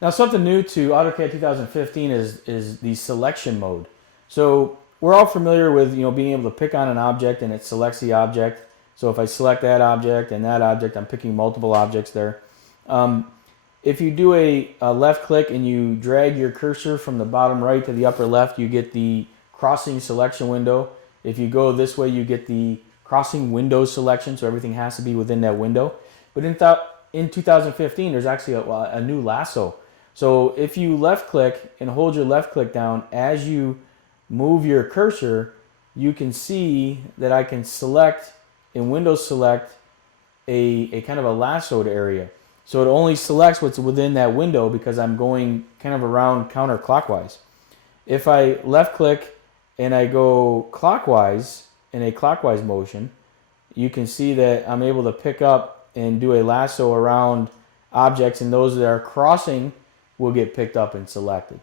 Now, something new to AutoCAD 2015 is the selection mode. So we're all familiar with being able to pick on an object and it selects the object. So if I select that object and that object, I'm picking multiple objects there. Um, if you do a left click and you drag your cursor from the bottom right to the upper left, you get the crossing selection window. If you go this way, you get the crossing window selection, so everything has to be within that window. But in 2015, there's actually a new lasso. So if you left click and hold your left click down as you move your cursor, you can see that I can select in Windows Select a kind of a lassoed area. So it only selects what's within that window because I'm going kind of around counterclockwise. If I left click and I go clockwise in a clockwise motion, you can see that I'm able to pick up and do a lasso around objects, and those that are crossing will get picked up and selected.